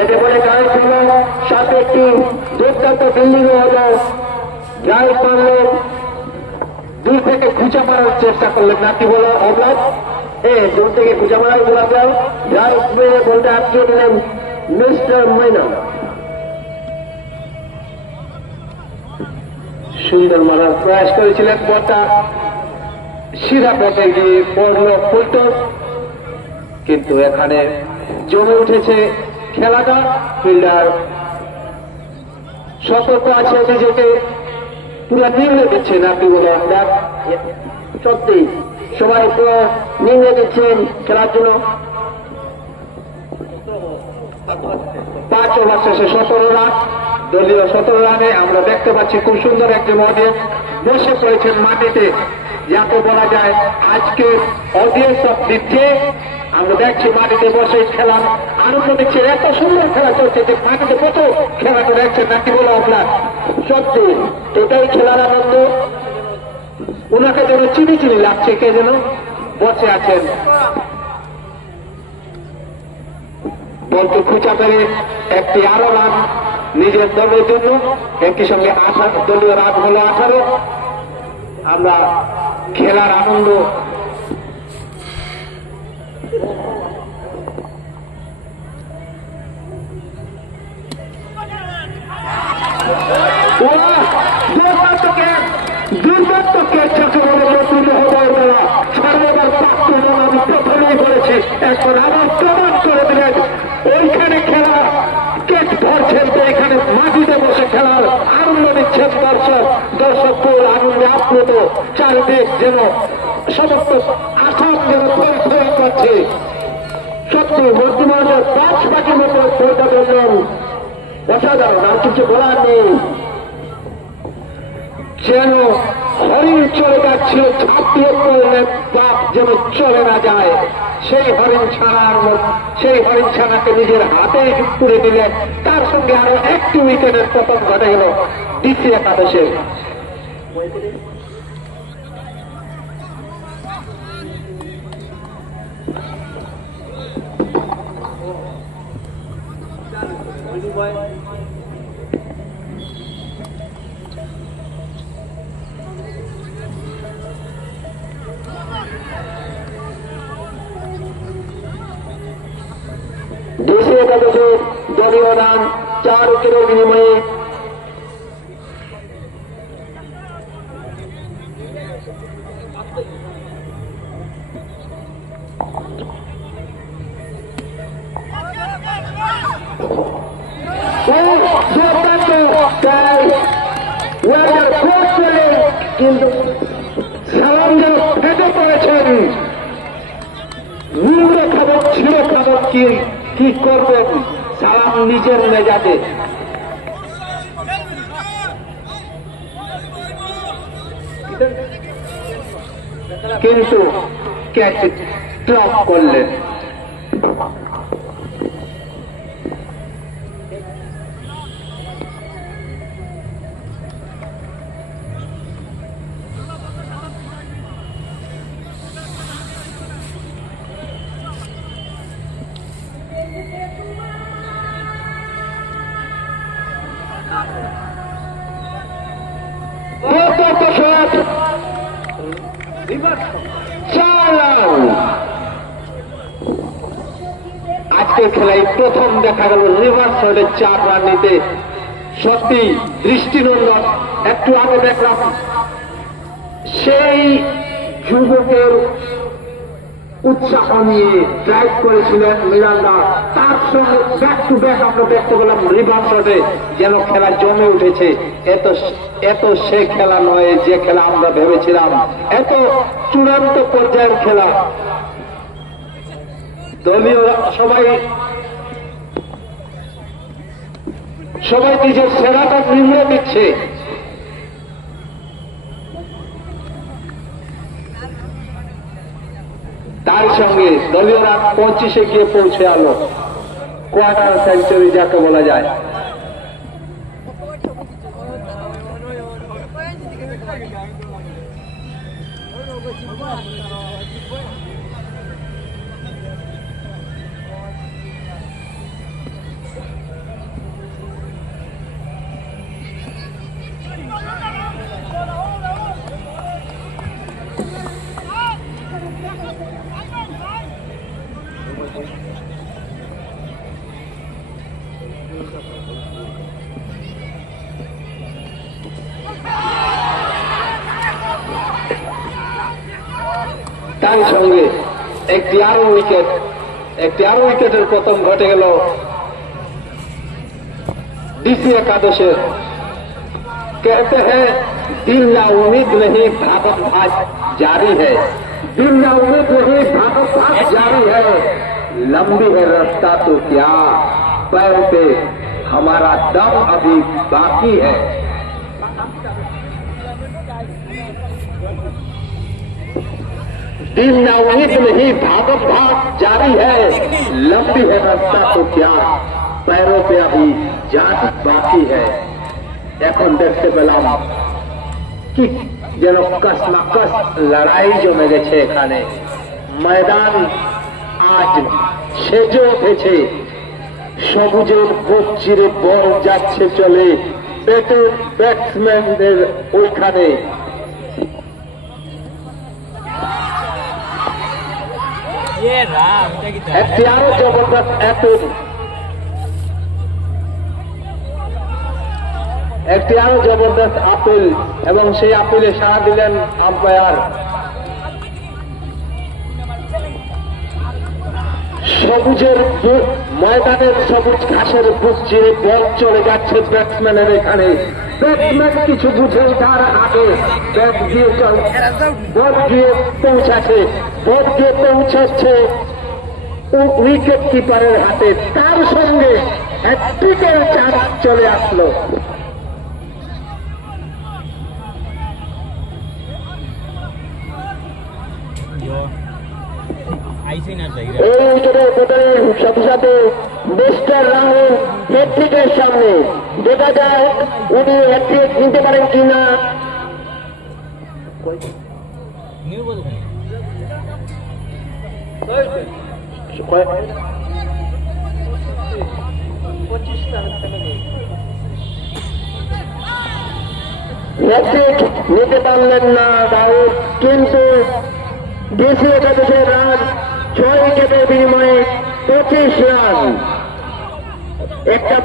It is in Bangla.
যেতে বলে গাড়ি ছিল সাথে একটি দুর্দান্ত বিল্ডিংও হলো। যাই পারলেন দূর থেকে খুঁজা মারার চেষ্টা করলেন নাকি বলো অবলাদ দূর থেকে খুঁজা মারাই বলা যায়। যাই বলতে আটকে দিলেন মিস্টার ময়না। সুন্দর মারার প্রয়াস করেছিলেন, বলটা সিধা পথে গিয়ে পড়ল ফুলটস। কিন্তু এখানে জমে উঠেছে খেলাটা। ফিল্ডার সতর্ক আছে, নিজেকে পুরো নিংড়ে দিচ্ছে নাকি বলে আমরা সত্যি সবাই পুরো নিংড়ে দিচ্ছেন খেলার জন্য। 5 ওভার শেষে 17 রান, দলীয় 17 রানে আমরা দেখতে পাচ্ছি খুব সুন্দর একটি অডিয়েন্স বসে পড়েছেন মাটিতে, যাকে বলা যায় আজকে অডিয়েন্স অফ দি ডে। আমরা দেখছি মাটিতে বসে খেলা আনন্দ দিচ্ছে, এত সুন্দর খেলা চলছে যে মাটিতে কত খেলাটা দেখছেন নাকি বলো আপনার। সত্যি এটাই খেলার আনন্দ। ওনাকে যেন চিনি চিনি লাগছে, কে যেন বসে আছেন। বলতে খুঁচা পেরে একটি আরো রান নিজের দলের জন্য, একই সঙ্গে দলীয় রান হল 18। আমরা খেলার আনন্দ প্রথমেই বলেছি, এখন আবার প্রমাণ করে দিলেন। ওইখানে খেলা কেট ধরছেন তো এখানে মাটিতে বসে খেলার আনন্দ নিচ্ছেন দর্শক। দর্শকপুর আনন্দে আপ্লুত, চারিদিক যেন সমস্ত আসাম যেন পরিচয় করছে। সত্যি বর্তমানের 5 পাখির মতো পরিচয় করলেন, অসাধারণ, আর কিছু বলার নেই। যেন হরিণ চলে যাচ্ছিল, ঝাঁপিয়ে পড়লেন বাপ যেন চলে না যায়। সেই হরিণ ছানাকে নিজের হাতে তুলে দিলেন। তার সঙ্গে আরো একটি উইকেটের পতন ঘটে গেল দ্বিতীয় একাদশের। দেশীয় একাদশের দলীয় রান 4 উইকেটের বিনিময়ে কিন্তু সালাম যেন ফেটে পড়েছেন। নিম্নে খাবার ছিল খাবার কি করবেন সালাম নিজের মেজাজে। কিন্তু ক্যাচ ড্রপ করলেন। আজকের খেলায় প্রথম দেখা গেল রিভার্স শটে 4 রান নিতে। সত্যি দৃষ্টিনন্দন। একটু আগে দেখলাম সেই যুবকের উৎসাহ নিয়ে ড্রাইভ করেছিলেন মিরান্ডা, তার সঙ্গে ব্যাক টু ব্যাক আমরা দেখতে পেলাম রিভার্স শটে, যেন খেলা জমে উঠেছে। এত সে খেলা নয় যে খেলা আমরা ভেবেছিলাম, এত চূড়ান্ত পর্যায়ের খেলা। দলীয় সবাই নিজের সেরাটা নির্ণয় দিচ্ছে। তার সঙ্গে দলীয় রান 25-এ গিয়ে পৌঁছে আলো, কোয়ার্টার সেঞ্চুরি যাকে বলা যায়। তার সঙ্গে একটি আরো উইকেটের পতন ঘটে গেল ডিসি একাদশের। कहते हैं दिल ना उम्मीद नहीं भागत भाग जारी है, दिल ना उम्मीद नहीं भागत भाग जारी है, लंबी है रास्ता तो क्या पैर पे हमारा दम अभी बाकी है। दिल ना उम्मीद नहीं भागत भाग जारी है, लंबी है रास्ता तो क्या पैरों पे अभी जान बाकी है। এখন দেখতে পেলাম কি যেন কসমাকস লড়াই জমে গেছে এখানে। ময়দান আজ সেজে উঠেছে, সবুজের বুক চিরে বল যাচ্ছে চলে ব্যাটসম্যানদের ওইখানে। একটি আরো জবরদস্ত অ্যাপিল, একটি আরো জবরদস্ত আপিল, এবং সেই আপিলে সাড়া দিলেন আম্পায়ার। সবুজের ময়দানের সবুজ ঘাসের বুক চিরে বল চলে যাচ্ছে ব্যাটসম্যানের এখানে। ব্যাটসম্যান কিছু বুঝে তার আগে ব্যাট দিয়ে বল গিয়ে পৌঁছাচ্ছে, বল গিয়ে পৌঁছাচ্ছে উইকেট কিপারের হাতে। তার সঙ্গে হ্যাট্রিকের চান্স চলে আসলো। এই উইকেটের পতনের সাথে সাথে মিস্টার রাহুল হ্যাট্রিকের সামনে। দেখা যায় উনি হ্যাট্রিক নিতে পারেন কিনা। হ্যাট্রিক নিতে পারলেন না রাহুল, কিন্তু ডিসি একাদশের রান 6 উইকেটের বিনিময়ে 25 রান। একটা